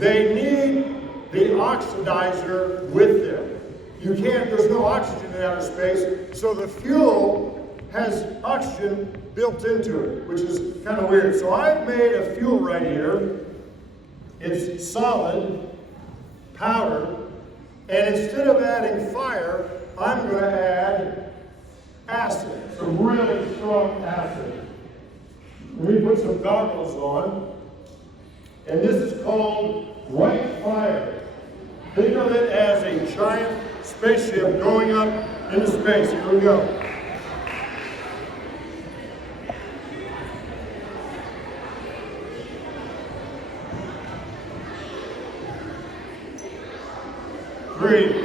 they need the oxidizer with them. You can't, there's no oxygen in outer space, so the fuel has oxygen built into it, which is kind of weird. So I've made a fuel right here. It's solid, powder, and instead of adding fire, I'm going to add acid, some really strong acid. Let me put some goggles on, and this is called white fire. Think of it as a giant spaceship going up into space. Here we go. Three,